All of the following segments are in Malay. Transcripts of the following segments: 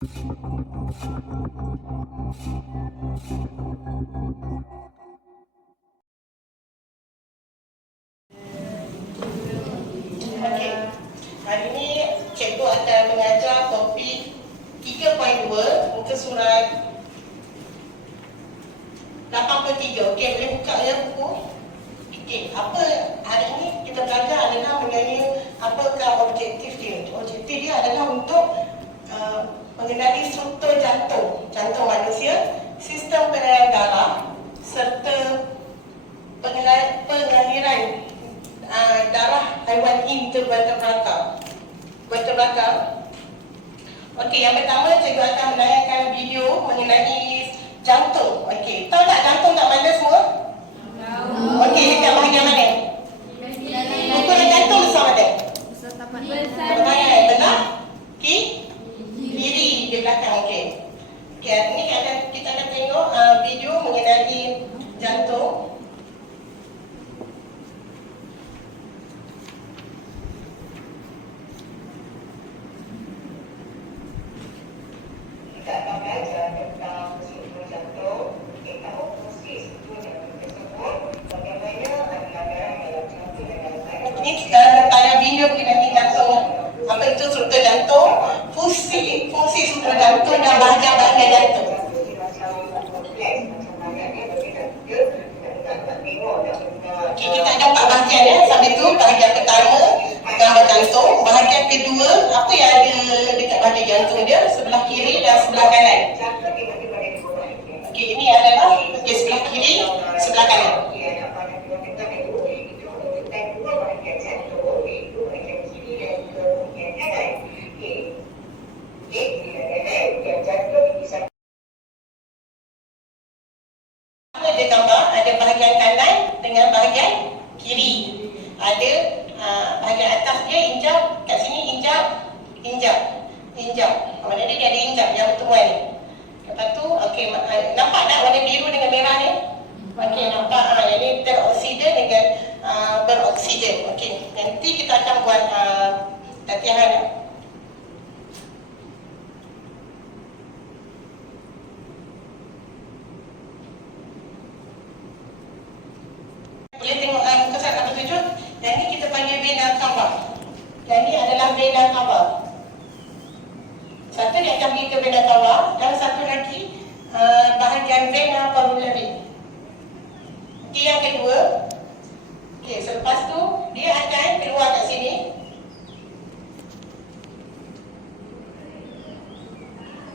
Okey. Hari ini cikgu akan mengajar topik 3.2 muka surat 83. Okey, boleh buka ya buku? Okey, apa hari ini kita belajar adalah mengenai apakah objektif dia. Objektif dia adalah untuk uh, mengenali struktur jantung, jantung manusia, sistem pengenalan darah serta pengaliran, pengaliran uh, darah haiwan intervertebrata. Vertebrata. Okey, yang pertama cikgu akan menayangkan video mengenai jantung. Okey, tahu tak jantung kat mana semua? Tahu. Okey, kat bahagian mana? Ukuran jantung besar mana? Pertanyaan benar? Ki? Kiri di belakang, okey. Okey, hari ini kita akan, kita akan tengok uh, video mengenai jantung. Kita akan belajar tentang struktur jantung, kita tahu fungsi struktur jantung tersebut, bagaimana aliran dalam jantung dengan baik. Ini uh, tayang video mengenai jantung. Apa itu struktur jantung? Fungsi fungsi struktur jantung dan bahagian-bahagian jantung. Okey, kita ada empat bahagian ya. Sampai tu bahagian pertama gambar jantung, bahagian kedua apa yang ada dekat bahagian jantung dia sebelah kiri dan sebelah kanan. Okey, ini adalah okey sebelah kiri, sebelah kanan. Ada gambar, ada bahagian kanan dengan bahagian kiri. Ada uh, bahagian atas dia injap, kat sini injap, injap, injap. Mana dia, dia ada injap yang bertemuan ni. Lepas tu, okey, uh, nampak tak warna biru dengan merah ni? Okey, nampak. Ha, yang ni teroksiden dengan uh, beroksigen. Okey, nanti kita akan buat uh, latihan. Boleh tengok uh, muka surat 87. Yang ni kita panggil vena cava. Yang ni adalah vena cava. Satu dia akan pergi ke vena cava dan satu lagi uh, bahagian vena pulmonale. Okey, yang kedua. Okey, selepas tu dia akan keluar kat sini.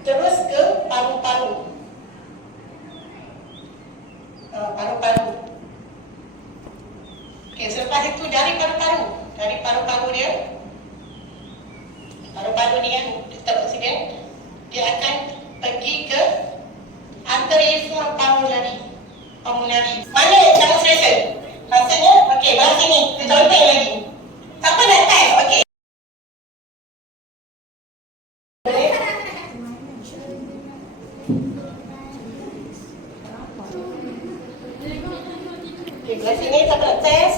Terus ke paru-paru. Uh, paru-paru. Okey, selepas itu dari paru-paru. Dari paru-paru dia. Paru-paru ni kan teroksiden. Dia akan pergi ke arteria pulmonary. Pulmonary. Mana demonstration? Rasanya, okey, belah sini. Kita contoh lagi. Siapa nak test? Okey. Boleh? Okey, belah sini siapa nak test?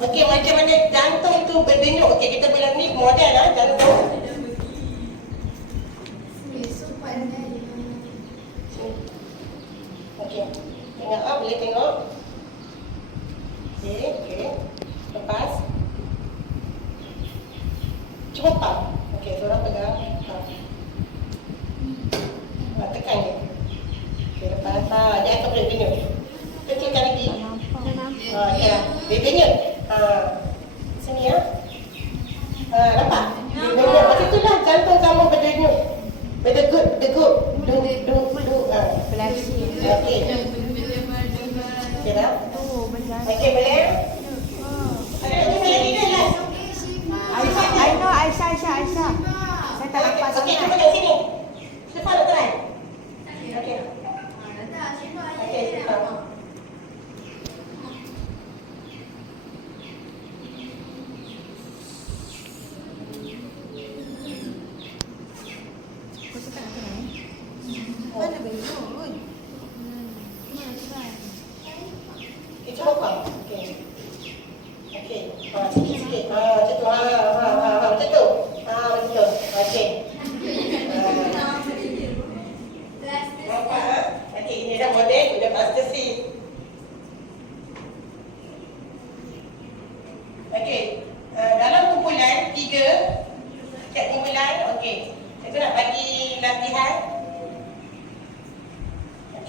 Okey, macam mana jantung tu berdenyut. Okey, kita bilang ni model lah jantung. Okey. Tengok ah, boleh tengok. Okey, okey. Lepas. Cuba pump. Okey, seorang pegang. Pump. Ah, tekan dia. Okey, lepas. Ah, dia akan boleh denyut. Kecilkan lagi. Ah, ya. Dia denyut. Ah. Sini ya. Ah, nampak? Dia denyut. Macam tu lah jantung kamu berdenyut. Berdegut, degut. Duk, duk, duk. Ah. Okey. Okey dah. Okey, boleh?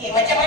y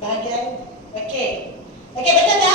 bahagian. Okey. Okey betul tak?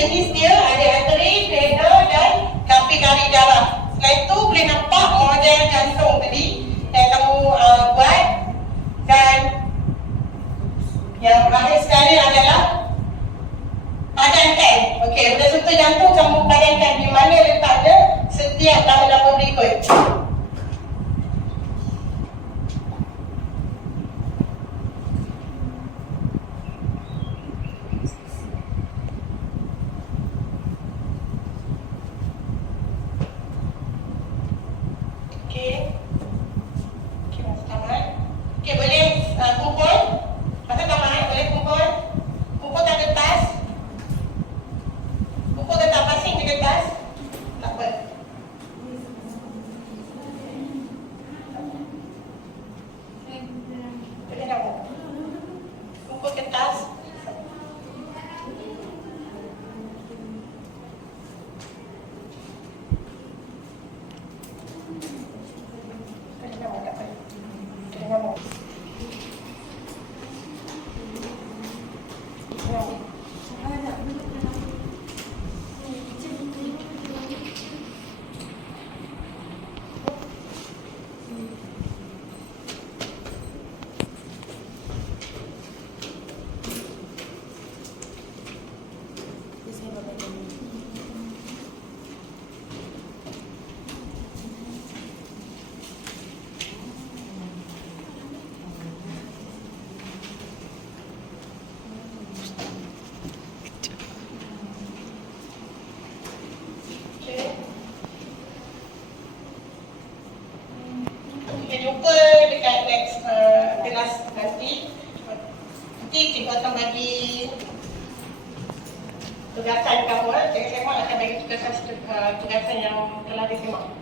jenis dia ada arteri, trader dan kapi kari dalam. Selain itu boleh nampak model jantung tadi yang kamu uh, buat dan yang terakhir sekali adalah padankan. Okey, pada satu jantung kamu padankan di mana letak dia setiap tahun berikut. la salita por el teléfono, la gente que está en la televisión.